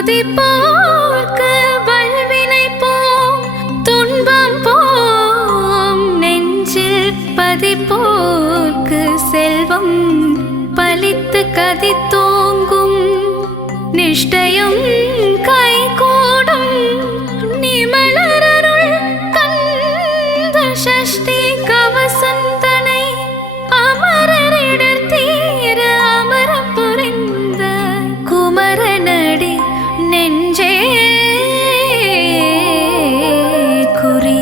துதிப்போர்க்கு வல்வினை போம் துன்பம் போம் நெஞ்சில் பதிப்போர்க்கு செல்வம் பலித்து கதித்தோங்கும் நிஷ்டையும் கைகூடும் நிமலரருள் கந்த சஷ்டி கவசந்தனை அமரரிடர் தீர அமரம் புரிந்த குமரனடி நெஞ்சே குறி.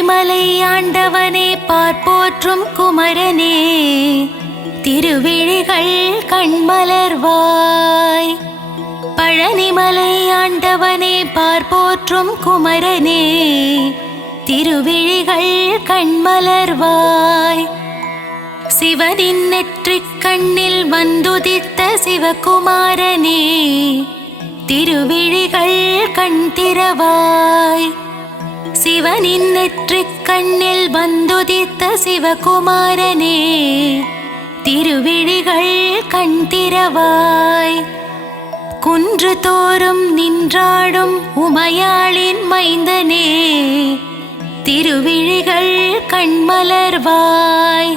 பழனிமலை ஆண்டவனே பார்ப்போற்றும் குமரனே திருவிழிகள் கண்மலர்வாய். பழனிமலை ஆண்டவனே பார்ப்போற்றும் குமரனே திருவிழிகள் கண்மலர்வாய். சிவனின் நெற்றிக் கண்ணில் வந்துதித்த சிவகுமாரனே திருவிழிகள் கண் திறவாய். சிவனின் நெற்றிக் கண்ணில் வந்துதித்த சிவகுமாரனே திருவிழிகள் கண் திறவாய். குன்று தோறும் நின்றாடும் உமையாளின் மைந்தனே திருவிழிகள் கண்மலர்வாய்.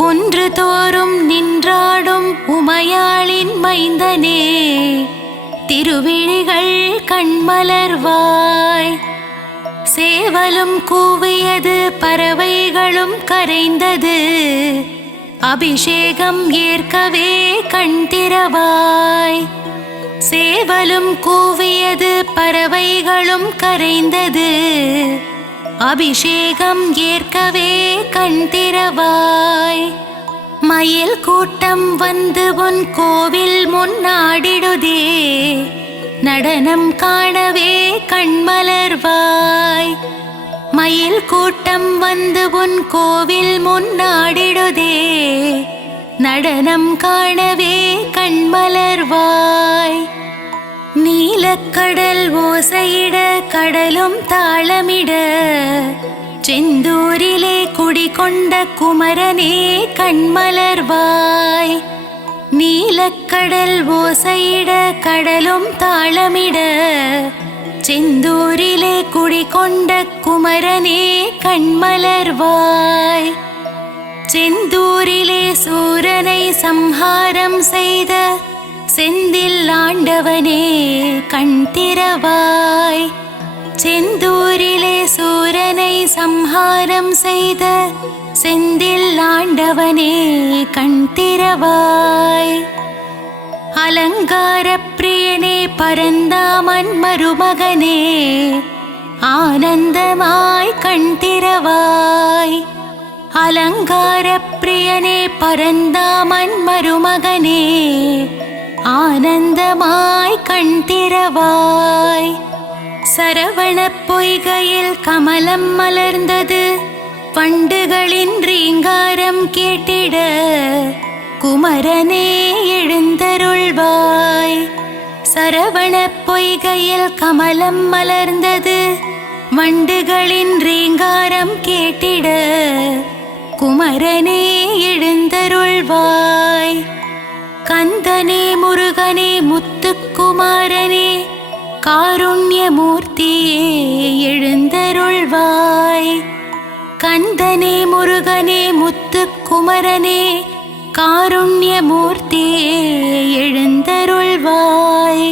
குன்று தோறும் நின்றாடும் உமையாளின் மைந்தனே திருவிழிகள் கண்மலர்வாய். சேவலும் கூவியது பறவைகளும் கரைந்தது அபிஷேகம் ஏற்கவே கண் திறவாய். சேவலும் கூவியது பறவைகளும் கரைந்தது அபிஷேகம் ஏற்கவே கண் திறவாய். மயில் கூட்டம் வந்து உன் கோவில் முன்னாடிடுதே நடனம் காணவே கண்மலர்வாய். மயில் கூட்டம் வந்து உன் கோவில் முன்னாடிடுதே நடனம் காணவே கண்மலர்வாய். நீலக்கடல் ஓசையிட கடலும் தாளமிட செந்தூரிலே குடிகொண்ட குமரனே கண்மலர்வாய். நீலக்கடல் ஓசையிட கடலும் தாளமிட செந்தூரிலே குடிகொண்ட குமரனே கண்மலர்வாய். செந்தூரிலே சூரனை சம்ஹாரம் செய்த செந்தில் ஆண்டவனே கண் திறவாய். செந்தூரிலே சூரனை சம்ஹாரம் செய்த செந்தில் ஆண்டவனே கண் திறவாய். அலங்கார பிரியனே பரந்தாமன் மருமகனே ஆனந்தமாய் கண் திறவாய். அலங்கார பிரியனே பரந்தாமன் மருமகனே ஆனந்தமாய் கண் திறவாய். சரவண பொய்கையில் கமலம் மலர்ந்தது வண்டுகளின் ரீங்காரம் கேட்டிட குமரனே எழுந்தருள்வாய். சரவண பொய்கையில் கமலம் மலர்ந்தது வண்டுகளின் ரீங்காரம் கேட்டிட குமரனே எழுந்தருள்வாய். கந்தனே முருகனே முத்துக்குமாரனே காருண்யமூர்த்தியே எழுந்தருள்வாய். கந்தனே முருகனே முத்துக்குமரனே காருண்யமூர்த்தியே எழுந்தருள்வாய்.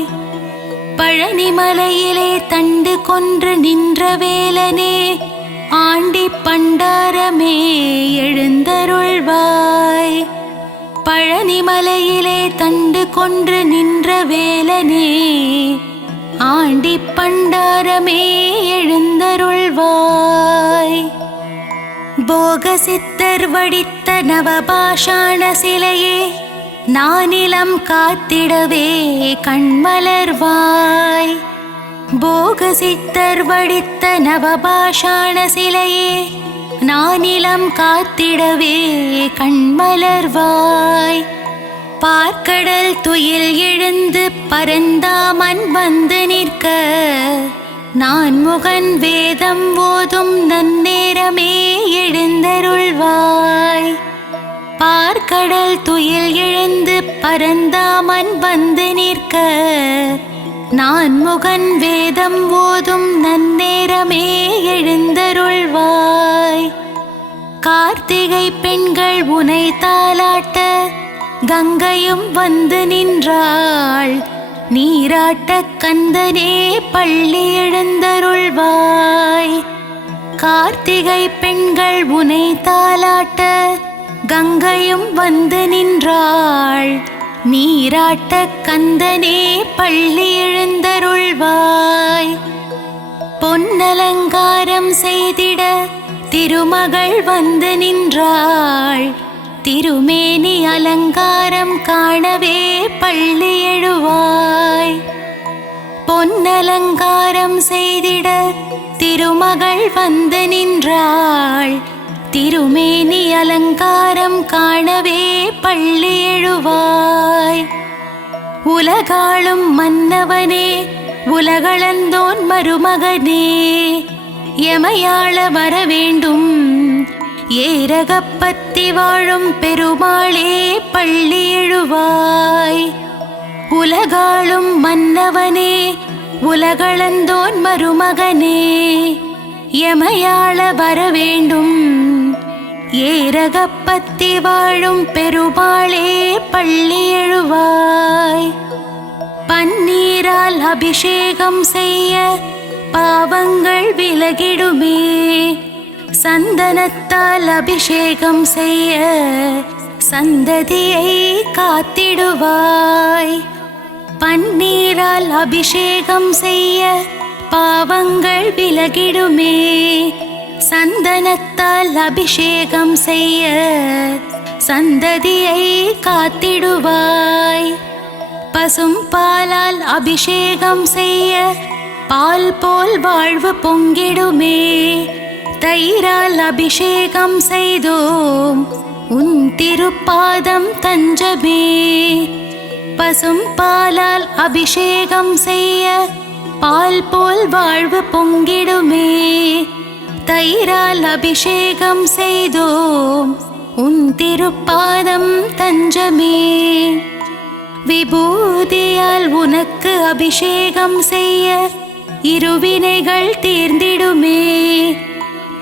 பழனிமலையிலே தண்டு கொன்று நின்ற வேலனே ஆண்டி பண்டாரமே எழுந்தருள்வாய். பழனிமலையிலே தண்டு கொன்று நின்ற வேலனே ஆண்டி பண்டாரமே எழுந்தருள்வாய். போகசித்தர் வடித்த நவபாஷாண சிலையே நானிலம் காத்திடவே கண்மலர்வாய். போகசித்தர் வடித்த நவபாஷாண சிலையே நானிலம் காத்திடவே கண்மலர்வாய். பார்க்கடல் துயில் எழுந்து பரந்தாமன் வந்து நிற்க நான் முகன் வேதம் ஓதும் நன்னேரமே எழுந்தருள்வாய். பார்க்கடல் துயில் எழுந்து பரந்தாமன் வந்து நிற்க நான் முகன் வேதம் ஓதும் நன்னேரமே எழுந்தருள்வாய். கார்த்திகை பெண்கள் உனை தாலாட்ட கங்கையும் வந்து நின்றாள் நீராட்ட கந்தனே பள்ளி எழுந்தருள்வாய். கார்த்திகை பெண்கள் உனை தாலாட்ட கங்கையும் வந்து நின்றாள் நீராட்ட கந்தனே பள்ளி எழுந்தருள்வாய். பொன்னலங்காரம் திருமணம் செய்திட திருமகள் வந்து நின்றாள். திருமேனி அலங்காரம் காணவே பள்ளி எழுவாய். பொன்னலங்காரம் செய்திட திருமகள் வந்து நின்றாள். திருமேனி அலங்காரம் காணவே பள்ளி எழுவாய். உலகாளும் மன்னவனே உலகளந்தோன் மருமகனே, எமையாள வரவேண்டும் ஏரகப்பத்தி வாழும் பெருமாளே பள்ளி எழுவாய். உலகாளும் மன்னவனே உலகளந்தோன் மருமகனே, எமையாள வரவேண்டும் ஏரகப்பத்தி வாழும் பெருமாளே பள்ளி எழுவாய். பன்னீரால் அபிஷேகம் செய்ய பாவங்கள் விலகிடுமே, சந்தனத்தால் அபிஷேகம் செய்ய சந்ததியை காத்திடுவாய். பன்னீரால் அபிஷேகம் செய்ய பாவங்கள் விலகிடுமே, சந்தனத்தால் அபிஷேகம் செய்ய சந்ததியை காத்திடுவாய். பசும் பாலால் அபிஷேகம் செய்ய பால் போல் வாழ்வு பொங்கிடுமே, தயிரால் அபிஷேகம் செய்தோம் உன் திருப்பாதம் தஞ்சமே. பசும் பாலால் அபிஷேகம் செய்ய பால் போல் வாழ்வு பொங்கிடுமே, தயிரால் அபிஷேகம் செய்தோம் உன் திருப்பாதம் தஞ்சமே. விபூதியால் உனக்கு அபிஷேகம் செய்ய இருவினைகள் தீர்ந்திடுமே,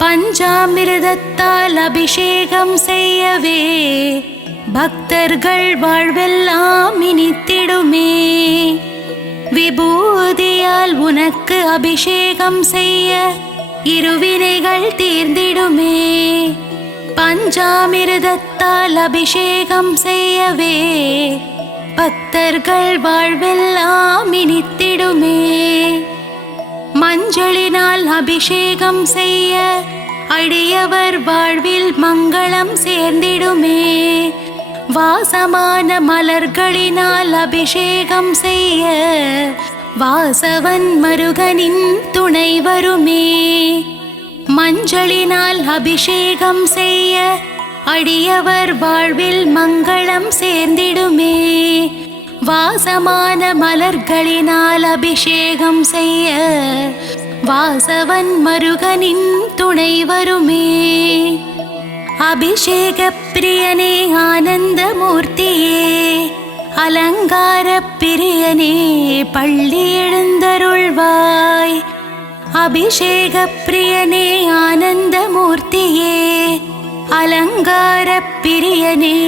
பஞ்சாமிர்தத்தால் அபிஷேகம் செய்யவே பக்தர்கள் வாழ்வெல்லாம் இனித்திடுமே. விபூதியால் உனக்கு அபிஷேகம் செய்ய இருவினைகள் தீர்ந்திடுமே, பஞ்சாமிர்தத்தால் அபிஷேகம் செய்யவே பக்தர்கள் வாழ்வெல்லாம் இனித்திடுமே. மஞ்சளினால் அபிஷேகம் செய்ய அடியவர் வாழ்வில் மங்களம் சேர்ந்திடுமே, வாசமான மலர்களினால் அபிஷேகம் செய்ய வாசவன் மருகனின் துணை வருமே. மஞ்சளினால் அபிஷேகம் செய்ய அடியவர் வாழ்வில் மங்களம் சேர்ந்திடுமே, வாசமான மலர்களினால் அபிஷேகம் செய்ய வாசவன் மருகனின் துணை வருமே. அபிஷேக பிரியனே ஆனந்த மூர்த்தியே, அலங்கார பிரியனே பள்ளி எழுந்தருள்வாய். அபிஷேக பிரியனே ஆனந்த மூர்த்தியே, அலங்கார பிரியனே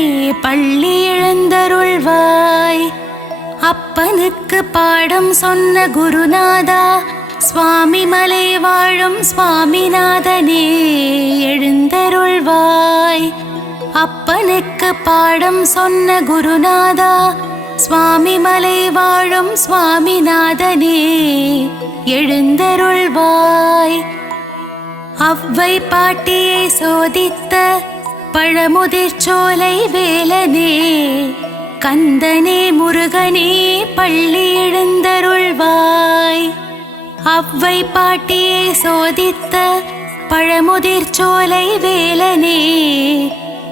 பள்ளி எழுந்தருள்வாய். அப்பனுக்கு பாடம் சொன்ன குருநாதா, சுவாமி மலை வாழும் சுவாமிநாதனே எழுந்தருள்வாய். அப்பனுக்கு பாடம் சொன்ன குருநாதா, சுவாமி மலை வாழும் சுவாமிநாதனே எழுந்தருள்வாய். அவ்வை பாட்டியை சோதித்த பழமுதிர்ச்சோலை வேலனே, கந்தனே முருகனே பள்ளி எழுந்தருள்வாய். அவ்வை பாட்டியை சோதித்த பழமுதிர்ச்சோலை வேலனே,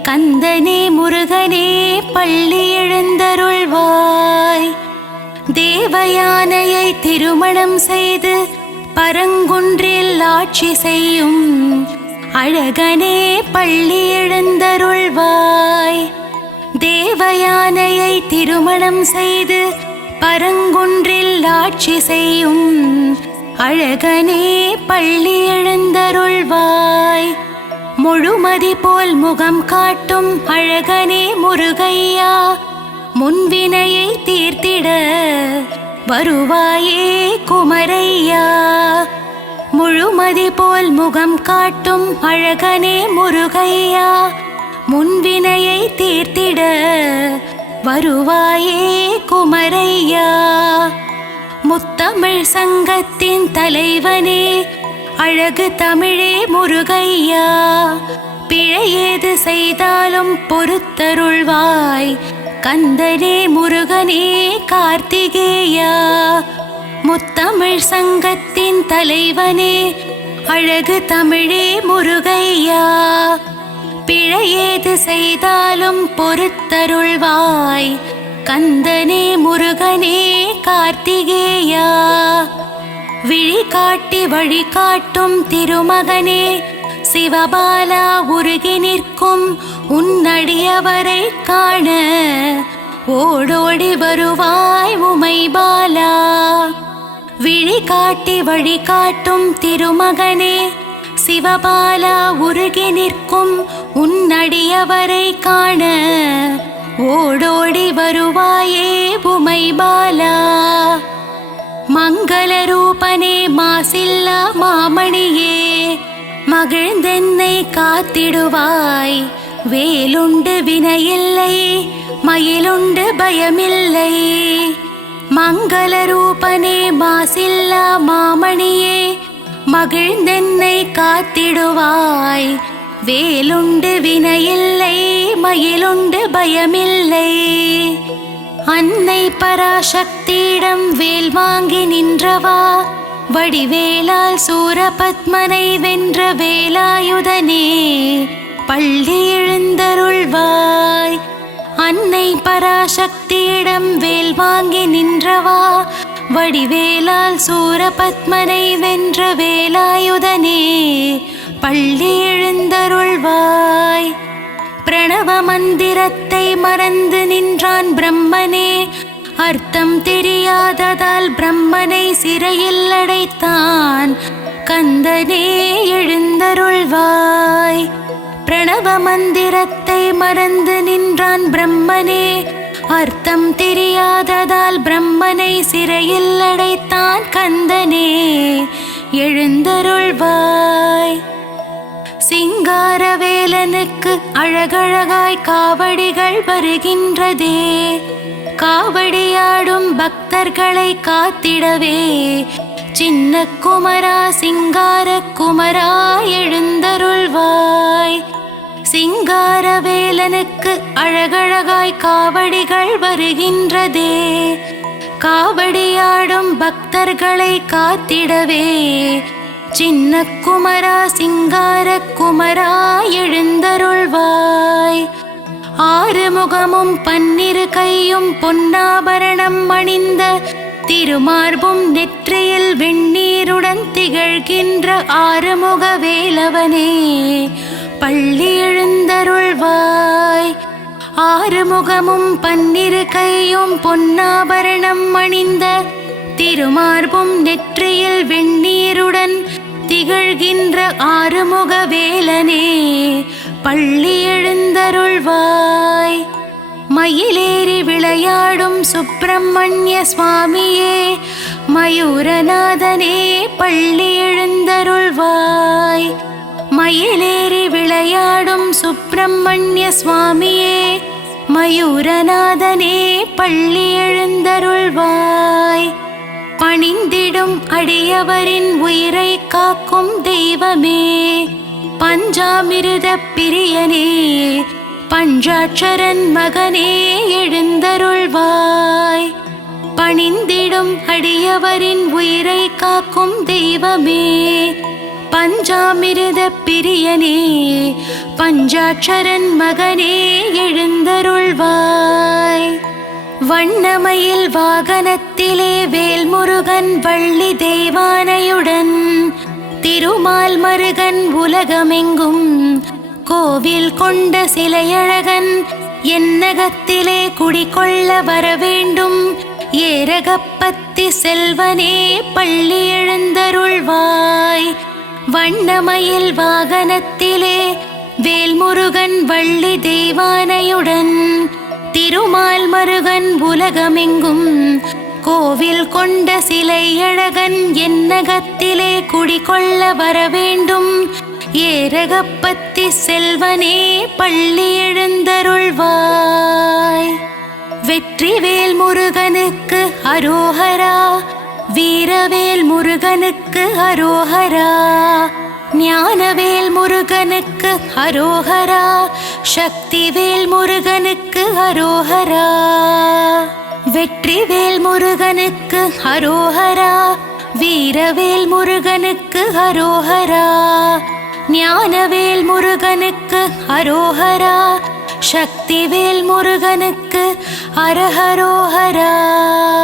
கந்தனே முருகனே பள்ளி எழுந்தருள்வாய். தேவயானையை திருமணம் செய்து பரங்குன்றில் ஆட்சி செய்யும் அழகனே பள்ளி எழுந்தருள்வாய். தேவயானையை திருமணம் செய்து பரங்குன்றில் ஆட்சி செய்யும் அழகனே பள்ளி எழுந்தருள்வாய். முழுமதி போல் முகம் காட்டும் அழகனே முருகையா, முன்வினையை தீர்த்திட வருவாயே குமரையா. முழுமதி போல் முகம் காட்டும் அழகனே முருகையா, முன்வினையை தீர்த்திட வருவாயே குமரையா. முத்தமிழ் சங்கத்தின் தலைவனே, அழகு தமிழே முருகையா, பிழையேது செய்தாலும் பொறுத்தருள்வாய் கந்தனே முருகனே கார்த்திகேயா. முத்தமிழ் சங்கத்தின் தலைவனே அழகு தமிழே முருகையா, பிழையேது செய்தாலும் பொறுத்தருள்வாய் கந்தனே முருகனே கார்த்திகேயா. விழி காட்டி வழிகாட்டும் திருமகனே சிவபாலா, உருகி நிற்கும் உன்னடியவரை காண ஓடோடி வருவாய் உமைபாலா. விழி காட்டி வழிகாட்டும் திருமகனே சிவபாலா, உருகி நிற்கும் உன்னடியவரை காண ஓடோடி வருவாயே உமைபாலா. மங்கள ரூபனே மாசில்லா மாமணியே, மகிழ்ந்தென்னை காத்திடுவாய் வேலுண்டு வினையில்லை மயிலுண்டு பயமில்லை. மங்கள ரூபனே மாசில்லா மாமணியே, மகிழ்ந்தென்னை காத்திடுவாய் வேலுண்டு வினையில்லை மயிலுண்டு பயமில்லை. அன்னை பராசக்தியிடம் வேல் வாங்கி நின்றவா, வடிவேலால் சூரபத்மனை வென்ற வேலாயுதனே பள்ளி எழுந்தருள்வாய். அன்னை பராசக்தியிடம் வேல் வாங்கி நின்றவா, வடிவேலால் சூரபத்மனை வென்ற வேலாயுதனே பள்ளி எழுந்தருள்வாய். பிரணவ மந்திரத்தை மறந்து நின்றான் பிரம்மனே, அர்த்தம் தெரியாததால் பிரம்மனை சிறையில் அடைத்தான் கந்தனே எழுந்தருள்வாய். பிரணவ மந்திரத்தை மறந்து நின்றான் பிரம்மனே, அர்த்தம் தெரியாததால் பிரம்மனை சிறையில் அடைத்தான் கந்தனே எழுந்தருள்வாய். சிங்காரவேலனுக்கு அழகழகாய் காவடிகள் வருகின்றதே, காவடியாடும் பக்தர்களை காத்திடவே சின்ன குமரா சிங்கார குமரா எழுந்தருள்வாய். சிங்காரவேலனுக்கு அழகழகாய் காவடிகள் வருகின்றதே, காவடியாடும் பக்தர்களை காத்திடவே சின்ன குமரா சிங்கார குமரா எழுந்தருள்வாய். ஆறுமுகமும் பன்னிரு கையும் பொன்னாபரணம் அணிந்த திருமார்பும் நெற்றியில் வெண்ணீருடன் திகழ்கின்ற ஆறுமுக வேலவனே பள்ளி எழுந்தருள்வாய். ஆறுமுகமும் பன்னிரு கையும் பொன்னாபரணம் அணிந்த திருமார்பும் நெற்றியில் வெண்ணீருடன் திகழ்கின்ற ஆறுமுக வேலனே பள்ளி எழுந்தருள்வாய். மயிலேறி விளையாடும் சுப்பிரமணிய சுவாமியே மயூரநாதனே பள்ளி எழுந்தருள்வாய். மயிலேறி விளையாடும் சுப்பிரமணிய சுவாமியே மயூரநாதனே பள்ளி எழுந்தருள்வாய். பணிந்திடும் அடியவரின் உயிரை காக்கும் தெய்வமே பஞ்சாமிருத பிரியனே பஞ்சாட்சரன் மகனே எழுந்தருள்வாய். பணிந்திடும் அடியவரின் உயிரை காக்கும் தெய்வமே பஞ்சாமிருத பிரியனே பஞ்சாட்சரன் மகனே எழுந்தருள்வாய். வண்ணமயில் வாகனத்திலே வேல்முருகன் வள்ளி தெய்வானையுடன் திருமால் மருகன் உலகமெங்கும் கோவில் கொண்ட சிலையழகன் என்னகத்திலே குடிகொள்ள வரவேண்டும் ஏரகப்பத்தி செல்வனே பள்ளி எழுந்தருள்வாய். வண்ணமயில் வாகனத்திலே வேல்முருகன் வள்ளி தெய்வானையுடன் திருமால் மருகன் உலகமெங்கும் கோவில் கொண்ட சிலையழகன் என்னகத்திலே குடிகொள்ள வரவேண்டும் ஏரகப்பத்தி செல்வனே பள்ளி எழுந்தருள்வாய். வெற்றிவேல் முருகனுக்கு அரோஹரா, வீரவேல் முருகனுக்கு அரோஹரா. ஞானவேல் முருகனுக்கு அரோஹரா. சக்திவேல் முருகனுக்கு அரோஹரா. வெற்றிவேல் முருகனுக்கு அரோஹரா. வீரவேல் முருகனுக்கு அரோஹரா. ஞானவேல் முருகனுக்கு அரோஹரா. சக்திவேல் முருகனுக்கு அரஹரோஹரா.